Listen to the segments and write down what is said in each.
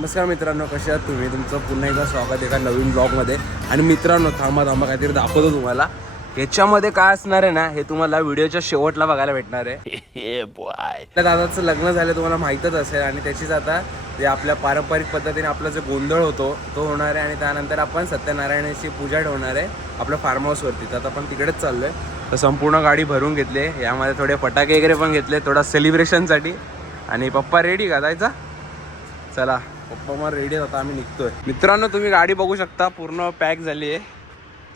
नमस्कार मित्रांनो, कसे आहात तुम्ही? तुमचं पुन्हा एकदा स्वागत एका नवीन ब्लॉगमध्ये. आणि मित्रांनो, थांबा काहीतरी दाखवतो तुम्हाला. याच्यामध्ये काय असणार आहे ना, हे तुम्हाला व्हिडिओच्या शेवटला बघायला भेटणार आहे. त्या दादाचं लग्न झालं तुम्हाला माहीतच असेल, आणि त्याचीच आता जे आपल्या पारंपरिक पद्धतीने आपला जो गोंधळ होतो तो होणार आहे. आणि त्यानंतर आपण सत्यनारायणाची पूजा ठेवणार आहे आपल्या फार्म हाऊसवरती. तर आता आपण तिकडेच चाललो आहे. तर संपूर्ण गाडी भरून घेतली आहे. यामध्ये थोडे फटाके वगैरे पण घेतले थोडा सेलिब्रेशनसाठी. आणि पप्पा रेडी का जायचा? चला, पप्पा मग रेडी होता, आम्ही निघतोय. मित्रांनो, तुम्ही गाडी बघू शकता, पूर्ण पॅक झाली आहे,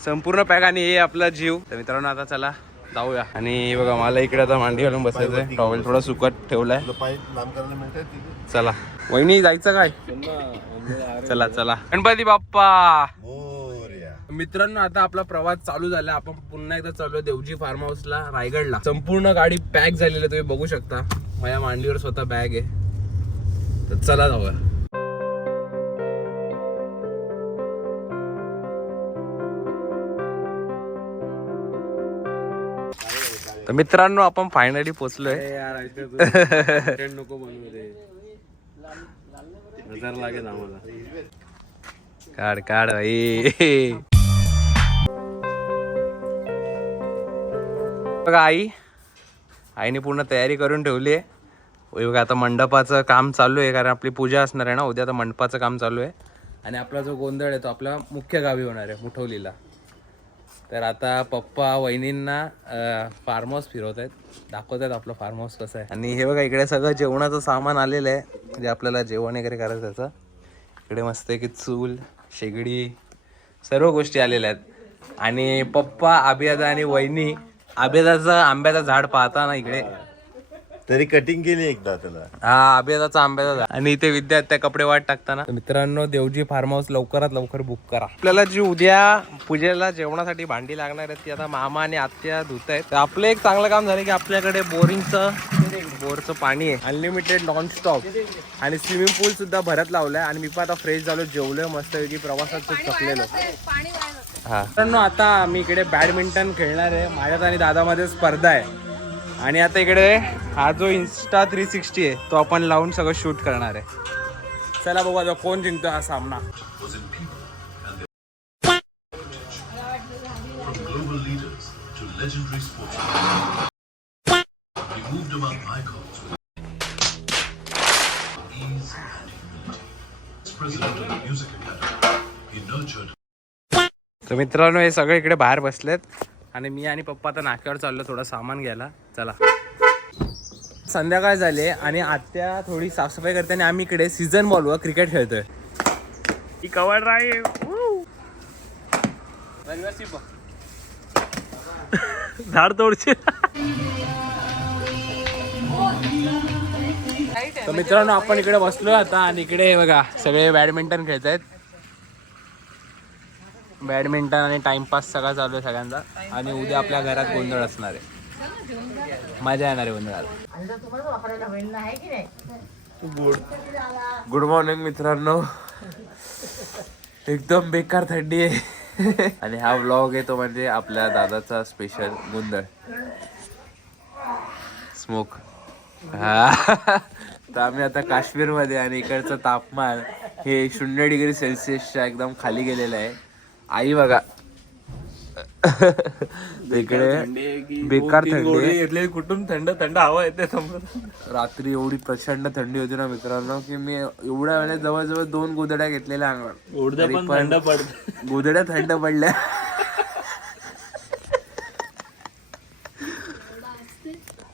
संपूर्ण पॅक. आणि हे आपला जीव. तर मित्रांनो, आता चला जाऊया. आणि बघा, मला इकडे आता मांडी घालून बसायचंय. टॉवेल थोडा सुकत ठेवलाय. चला वहिनी, जायचं काय? चला चला, गणपती बाप्पा. मित्रांनो, आता आपला प्रवास चालू झाला. आपण पुन्हा एकदा चालू देवजी फार्म हाऊसला, रायगडला. संपूर्ण गाडी पॅक झालेली आहे, तुम्ही बघू शकता. माझ्या मांडीवर स्वतः बॅग आहे. तर चला जाऊया. तर मित्रांनो, आपण फायनली पोहोचलोय. नको बनवू रे, नजर लागेल आम्हाला. काढ काढ भाई. बघा, आईने पूर्ण तयारी करून ठेवली आहे. बघा, आता मंडपाचं काम चालू आहे, कारण आपली पूजा असणार आहे ना उद्या. तर मंडपाचं काम चालू आहे. आणि आपला जो गोंधळ आहे तो आपल्या मुख्य गावी होणार आहे, मुठवलीला. तर आता पप्पा वहिनींना फार्म हाऊस फिरवत आहेत, दाखवत आहेत आपलं फार्म हाऊस कसं आहे. आणि हे बघा, इकडे सगळं जेवणाचं सामान आलेलं आहे, जे आपल्याला जेवण वगैरे करायचं त्याचं. इकडे मस्त आहे की चूल, शेगडी, सर्व गोष्टी आलेल्या आहेत. आणि पप्पा, आबियादा आणि वहिनी. आबियादाचं आंब्याचं झाड पाहता ना इकडे, तरी कटिंग केली एकदा त्याला. हा, आबियादाचा आंब्याचा झाड. आणि इथे विद्यार्थी कपडे वाट टाकताना. मित्रांनो, देवजी फार्म हाऊस लवकरात लवकर बुक करा. आपल्याला जी उद्या पूजेला जेवणासाठी भांडी लागणार आहेत ती आता मामा आणि आत्या धुत आहेत. तर आपलं एक चांगलं काम झालं की आपल्याकडे बोरचं पाणी आहे, अनलिमिटेड नॉनस्टॉप. आणि स्विमिंग पूल सुद्धा भरत लावलाय. आणि मी पण आता फ्रेश झालो, जेवलोय मस्त की, प्रवासात खूप थकलेलो. हा मित्रांनो, आता मी इकडे बॅडमिंटन खेळणार आहे. माझ्यात आणि दादामध्ये स्पर्धा आहे. आणि आता इकडे हा जो इंस्टा 360 आहे तो आपण लावून सगळं शूट करणार आहे. चला बघू आता कोण जिंकतो हा सामना. तर मित्रांनो, हे सगळे इकडे बाहेर बसलेत. आणि मी आणि पप्पा आता नाक्यावर चाललो थोडं सामान घ्यायला. चला. संध्याकाळ झाली आणि आत्या थोडी साफसफाई करते आणि आम्ही इकडे सीझन बॉलवर क्रिकेट खेळतोय. ही कवर आहे. झाड तोडचे. तर मित्रांनो, आपण इकडे बसलोय आता. आणि इकडे बघा, सगळे बॅडमिंटन खेळत आहेत. बॅडमिंटन आणि टाइमपास सगळा चालू आहे सगळ्यांचा. आणि उद्या आपल्या घरात गोंधळ असणार आहे, मजा येणार आहे गोंधळाला. गुड मॉर्निंग मित्रांनो. एकदम बेकार थंडी आहे. आणि हा व्लॉग आहे तो म्हणजे आपल्या दादाचा स्पेशल गोंधळ स्मोक. हा. तर आम्ही आता काश्मीरमध्ये, आणि इकडचं तापमान हे 0 डिग्री सेल्सिअसच्या एकदम खाली गेलेलं आहे. आई बघा, इकडे बेकार थंडी. कुठून थंड थंड हवा येते. रात्री एवढी प्रचंड थंडी होती ना मित्रांनो, की मी एवढ्या वेळेस जवळजवळ 2 गोधड्या घेतलेल्या अंगावर. गोधड्या थंड पडल्या.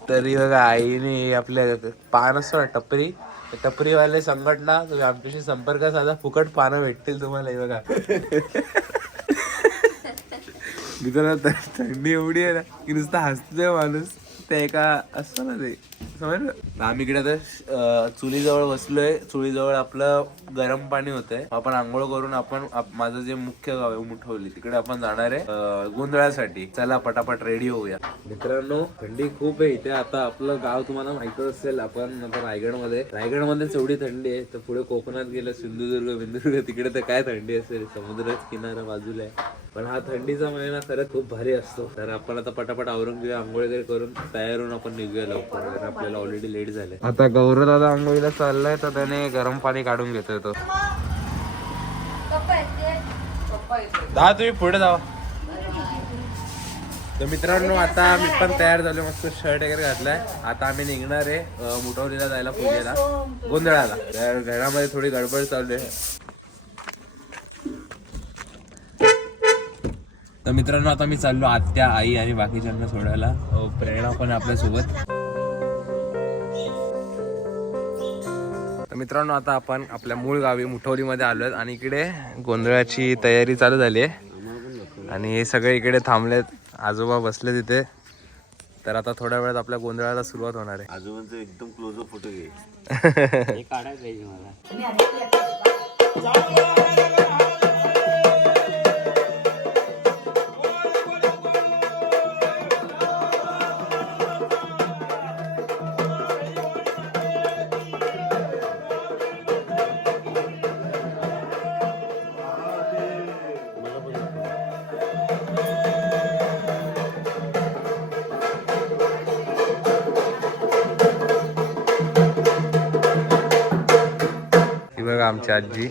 तरी बघा, आईने आपल्या पान असतो ना टपरी, टपरीवाले संघटना, तुम्ही आमच्याशी संपर्क साधा, फुकट पानं भेटतील तुम्हाला. हे बघा. मित्रांनो, थंडी एवढी आहे ना की नुसतं हसतोय माणूस. ते एका असतं ना ते समजलं. आम्ही इकडे आता चुलीजवळ बसलोय. चुलीजवळ आपलं गरम पाणी होतंय. आपण आंघोळ करून आपण माझं जे मुख्य गाव आहे मुठवली, तिकडे आपण जाणार आहे गोंधळासाठी. चला पटापट रेडी होऊया. मित्रांनो, थंडी खूप आहे इथे. आता आपलं गाव तुम्हाला माहितच असेल, आपण आता रायगडमध्येच एवढी थंडी आहे. तर पुढे कोकणात गेलं, सिंधुदुर्ग तिकडे तर काय थंडी असेल. समुद्रच किनारा बाजूला आहे. पण हा थंडीचा महिना खरंच खूप भारी असतो. तर आपण आता पटापट आवरून घेऊया, आंघोळ वगैरे करून तयार होऊन आपण निघूया लवकर, कारण आपल्याला ऑलरेडी लेट झालंय. आता गौरव दादा आंघोळीला चाललाय तर त्याने गरम पाणी काढून घेतोय तो. दहा तुम्ही पुढे जावा. तर मित्रांनो आता मी पण तयार झालो, मस्त शर्ट वगैरे घातलाय. आता आम्ही निघणार आहे मुठवलीला जायला, पूजेला, गोंधळाला. तर घरामध्ये थोडी गडबड चालू आहे. तर मित्रांनो आता मी चाललो आत्या, आई आणि बाकीच्यांना सोडायला. प्रेरणा पण आपल्यासोबत. तर मित्रांनो आता आपण आपल्या मूळ गावी मुठवलीमध्ये आलोय आणि इकडे गोंधळाची तयारी चालू झाली आहे आणि हे सगळे इकडे थांबलेत. आजोबा बसले तिथे. तर आता थोड्या वेळात आपल्या गोंधळाला सुरुवात होणार आहे. आजोबांचा एकदम क्लोजअप फोटो घे. काढायला मला. ही बघा आमची आजी.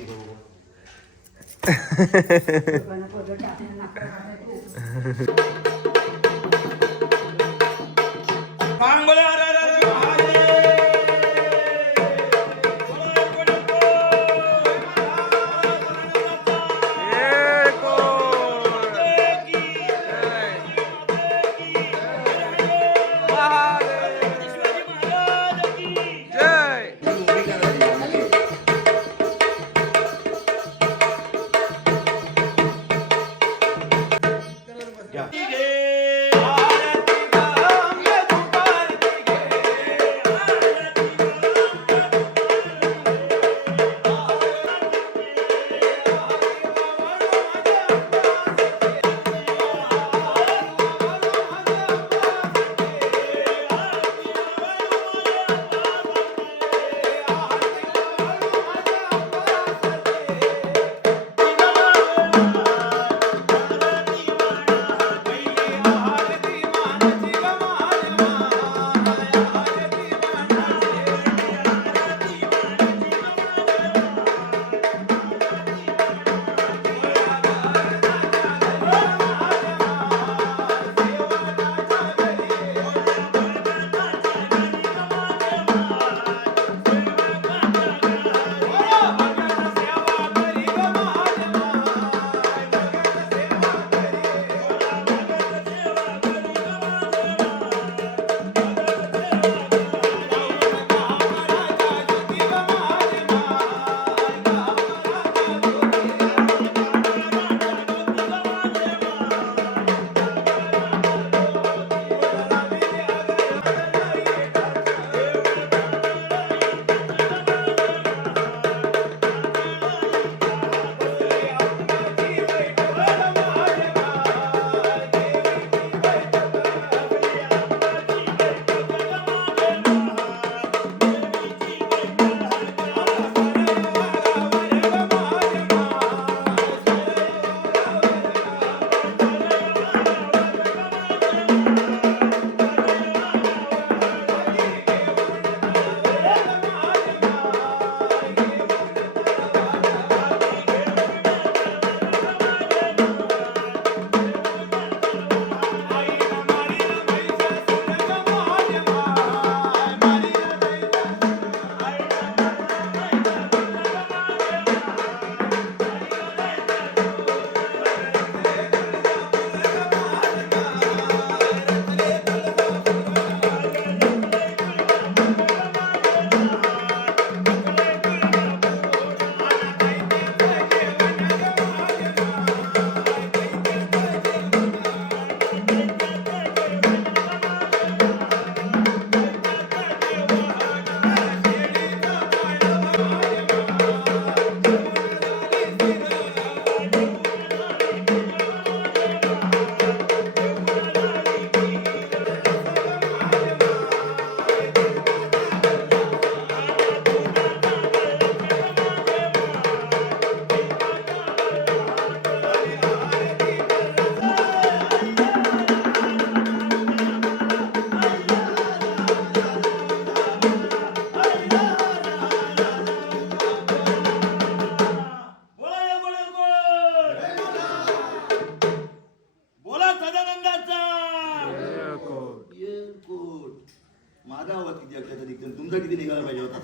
निघायला पाहिजे होता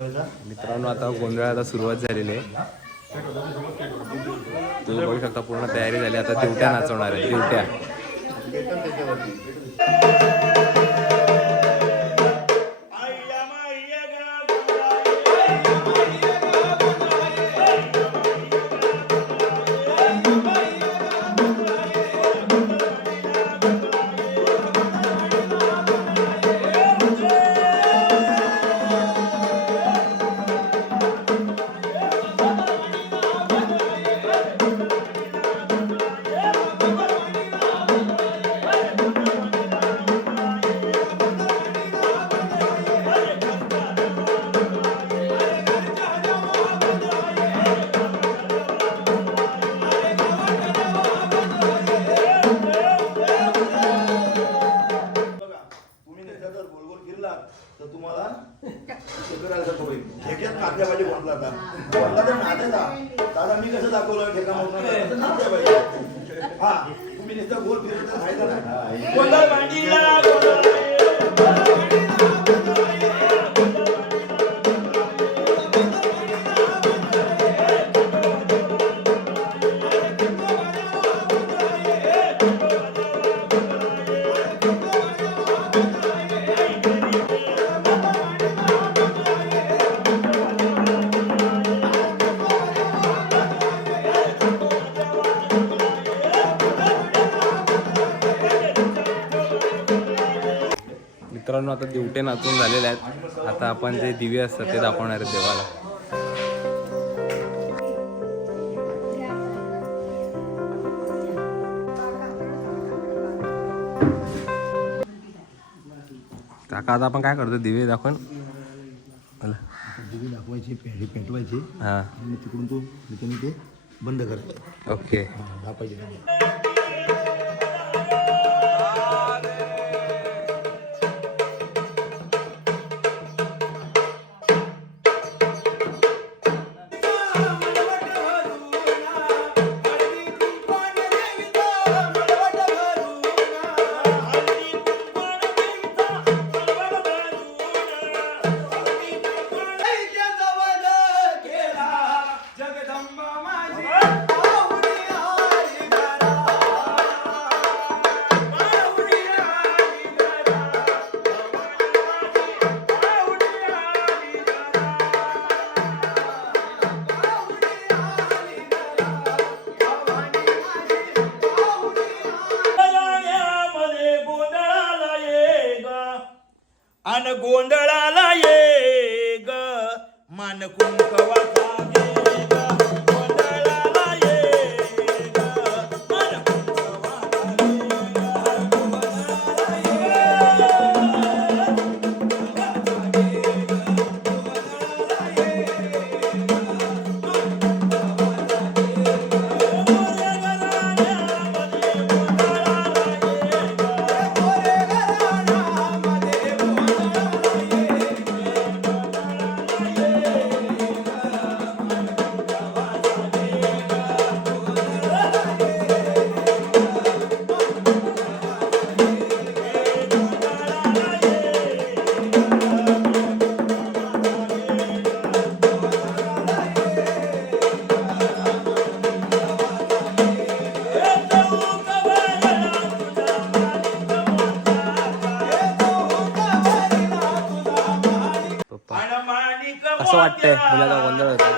सगळ्यांचा. मित्रांनो आता गोंधळाला सुरुवात झालेली आहे. तुम्ही बघू शकता पूर्ण तयारी झाली. आता दिवट्या नाचवणार आहे. दिवट्या तर तुम्हाला करायला होईल. ठेक्यात नाचल्या पाहिजे कोणला तर नाचायचा. दादा मी कसं दाखवलं ठेका म्हणून नाचल्या पाहिजे. हा तुम्ही नुसतं गोल फिरत राहायचं नाही. मित्रांनो आता दिवटे नाचून झालेले आहेत. आता आपण जे दिवे असतात ते दाखवणार आहेत देवाला. काका आता आपण काय करतो दिवे दाखवून दिवी दाखवायची पेटवायची हां आणि तिकडून तो ते बंद करायचं. ओके दाखवायची. अन गोंधळाला ये ग मान कुंकवाचा घे ग गोंधळाला ये ग मान कुंकवाचा घे ग गोंधळाला ये कसं वाटतंय मुलाला गोंधळ होतो.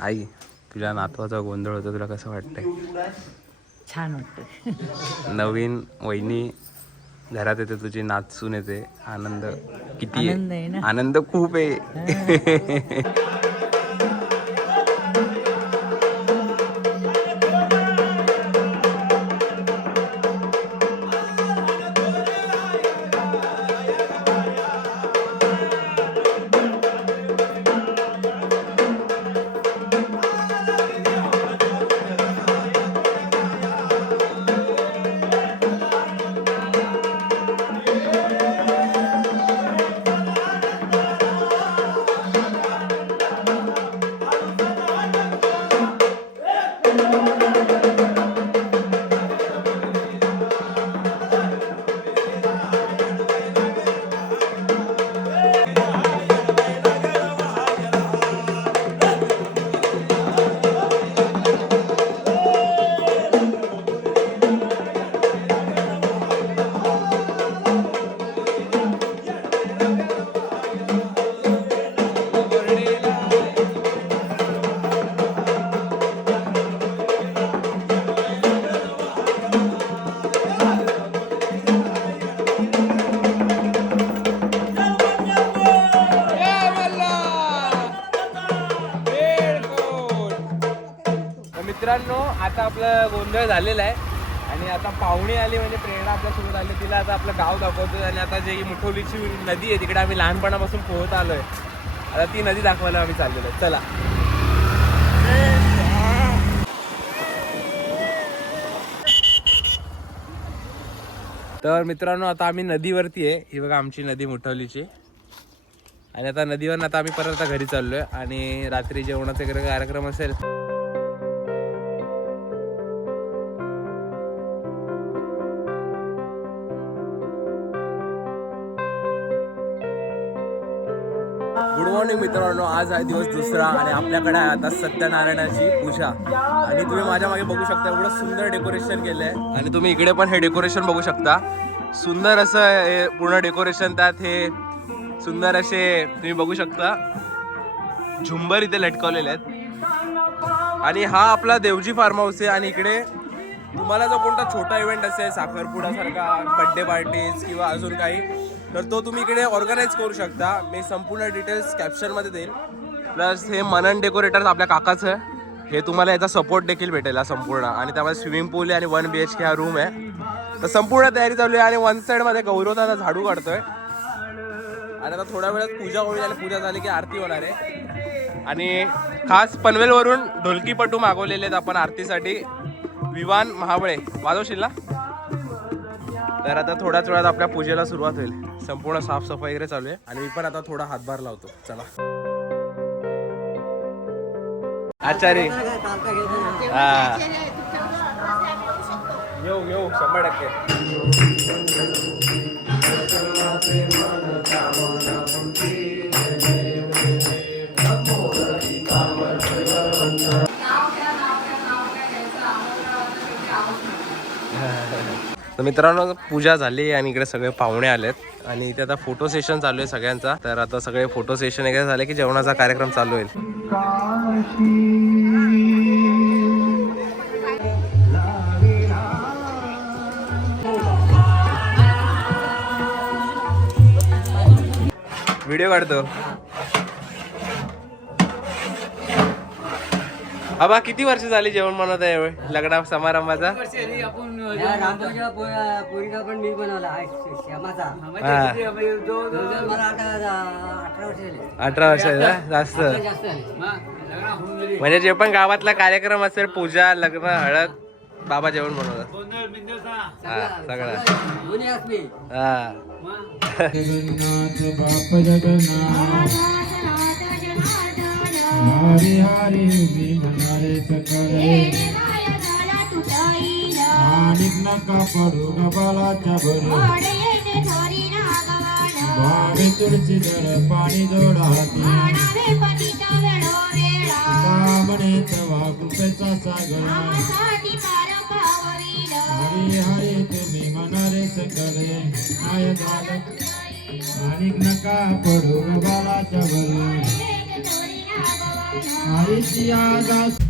आई तुझ्या नातवाचा गोंधळ होता, तुला कसं वाटतंय? छान वाटतं. नवीन वहिनी घरात येते तुझी नाचून येते. आनंद किती आनंद आहे आहे? ना. आनंद खूप आहे. मित्रांनो आता आपलं गोंधळ झालेला आहे आणि आता पाहुणे आली म्हणजे प्रेरणा आपल्यासोबत आली. तिला आता आपलं गाव दाखवतोय आणि आता जी मुठोलीची नदी आहे तिकडे आम्ही लहानपणापासून पोहत आलोय. आता ती नदी दाखवायला आम्ही चाललेलो. चला. तर मित्रांनो आता आम्ही नदीवरती आहे. ही बघा आमची नदी मुठवलीची. आणि आता नदीवर आता आम्ही परत आता घरी चाललोय आणि रात्री जेवणाचा वगैरे कार्यक्रम असेल. गुड मॉर्निंग मित्रांनो. आज आहे दिवस दुसरा आणि आपल्याकडे आहे आता सत्यनारायणाची पूजा. आणि तुम्ही माझ्या मागे बघू शकता एवढं सुंदर डेकोरेशन केलंय. आणि तुम्ही इकडे पण हे डेकोरेशन बघू शकता. सुंदर असं हे पूर्ण डेकोरेशन. त्यात हे सुंदर असे तुम्ही बघू शकता झुंबर इथे लटकवलेले आहेत. आणि हा आपला देवजी फार्म हाऊस आहे. आणि इकडे तुम्हाला जो कोणता छोटा इव्हेंट असेल साखरपुडासारखा, बड्डे पार्टीज किंवा अजून काही, तर तो तुम्ही इकडे ऑर्गनाईज करू शकता. मी संपूर्ण डिटेल्स कॅप्शनमध्ये देईल. प्लस हे मनन डेकोरेटर्स आपल्या काकाचं आहे. हे तुम्हाला याचा सपोर्ट देखील भेटेल संपूर्ण. आणि त्यामध्ये स्विमिंग पूल आहे आणि 1 BHK हा रूम आहे. तर संपूर्ण तयारी चालू आहे. आणि 1 साईडमध्ये गौरव दादा झाडू काढतोय. आणि आता थोड्या वेळात पूजा होईल आणि पूजा झाली की आरती होणार आहे. आणि खास पनवेलवरून ढोलकीपटू मागवलेले आहेत आपण आरतीसाठी. विवान महाबळे वाजवशील ना. तर आता थोड्याच वेळात आपल्या पूजेला सुरुवात होईल. संपूर्ण साफसफाई वगैरे चालू आहे. आणि मी पण आता थोडा हातभार लावतो. चला. आचार्य हा येऊ 100%. तर मित्रांनो पूजा झाली आणि इकडे सगळे पाहुणे आलेत आणि इथे आता फोटो सेशन चालू आहे सगळ्यांचा. तर आता सगळे फोटो सेशन वगैरे झाले की जेवणाचा कार्यक्रम चालू होईल. व्हिडिओ काढतो. आबा किती वर्ष झाली जेवण बनवत आहे लग्न समारंभाचा? हा. 18 वर्ष जास्त. म्हणजे जे पण गावातला कार्यक्रम असेल, पूजा, लग्न, हळद, बाबा जेवण बनवतात. हा सगळं. हा हरी हरी म्हणारे सकळे माणिक नका पडू गबालाच्या भरी भावे तुळशी दर पाणी जोडा हाती म्हणे तवा कृपेचा सागर हरी हरी तुम्ही म्हणारे सकळे काय झालं माणिक नका पडू गबालाच्या भरी हरी सिया दास